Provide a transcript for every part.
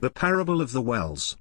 The Parable of the Wells.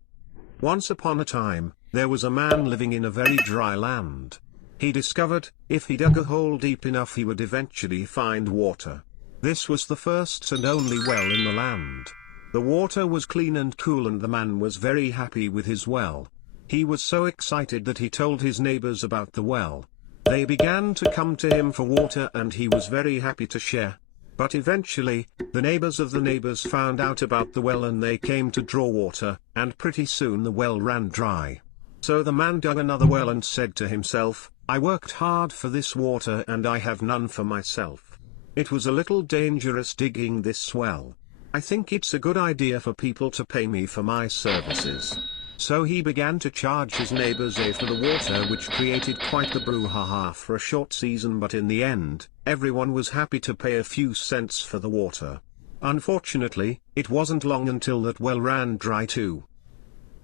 Once upon a time, there was a man living in a very dry land. He discovered, if he dug a hole deep enough he would eventually find water. This was the first and only well in the land. The water was clean and cool and the man was very happy with his well. He was so excited that he told his neighbors about the well. They began to come to him for water and he was very happy to share. But eventually, the neighbors of the neighbors found out about the well and they came to draw water, and pretty soon the well ran dry. So the man dug another well and said to himself, I worked hard for this water and I have none for myself. It was a little dangerous digging this well. I think it's a good idea for people to pay me for my services. So he began to charge his neighbors for the water, which created quite the brouhaha for a short season, but in the end, everyone was happy to pay a few cents for the water. Unfortunately, it wasn't long until that well ran dry too.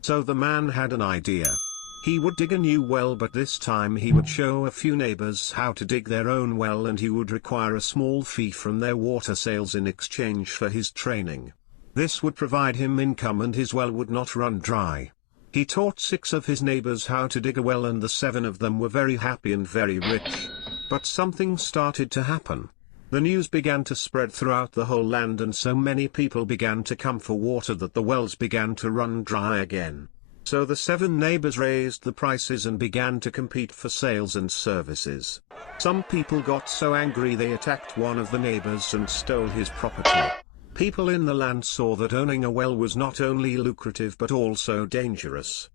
So the man had an idea. He would dig a new well, but this time he would show a few neighbors how to dig their own well and he would require a small fee from their water sales in exchange for his training. This would provide him income and his well would not run dry. He taught 6 of his neighbors how to dig a well and the 7 of them were very happy and very rich. But something started to happen. The news began to spread throughout the whole land and so many people began to come for water that the wells began to run dry again. So the 7 neighbors raised the prices and began to compete for sales and services. Some people got so angry they attacked one of the neighbors and stole his property. People in the land saw that owning a well was not only lucrative but also dangerous.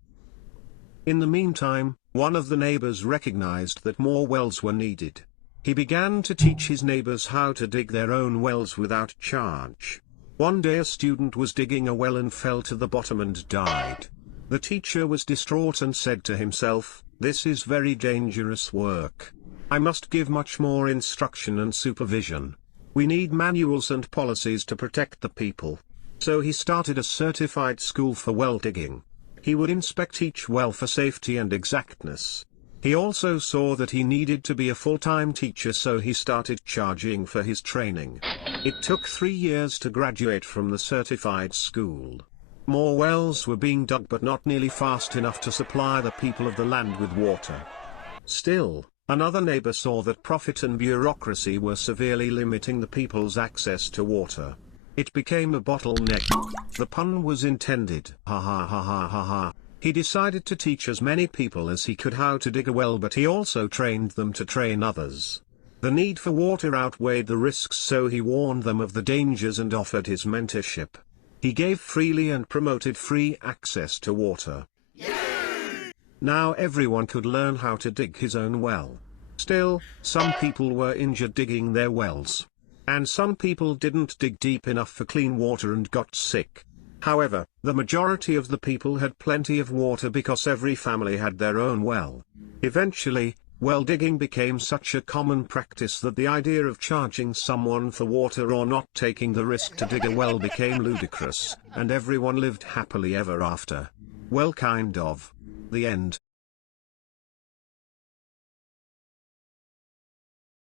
In the meantime, one of the neighbors recognized that more wells were needed. He began to teach his neighbors how to dig their own wells without charge. One day a student was digging a well and fell to the bottom and died. The teacher was distraught and said to himself, "This is very dangerous work. I must give much more instruction and supervision. We need manuals and policies to protect the people." So he started a certified school for well digging. He would inspect each well for safety and exactness. He also saw that he needed to be a full-time teacher, so he started charging for his training. It took 3 years to graduate from the certified school. More wells were being dug but not nearly fast enough to supply the people of the land with water. Still, another neighbor saw that profit and bureaucracy were severely limiting the people's access to water. It became a bottleneck. The pun was intended. Ha ha ha ha ha ha. He decided to teach as many people as he could how to dig a well, but he also trained them to train others. The need for water outweighed the risks, so he warned them of the dangers and offered his mentorship. He gave freely and promoted free access to water. Now everyone could learn how to dig his own well. Still, some people were injured digging their wells. And some people didn't dig deep enough for clean water and got sick. However, the majority of the people had plenty of water because every family had their own well. Eventually, well digging became such a common practice that the idea of charging someone for water or not taking the risk to dig a well became ludicrous, and everyone lived happily ever after. Well, kind of. The end.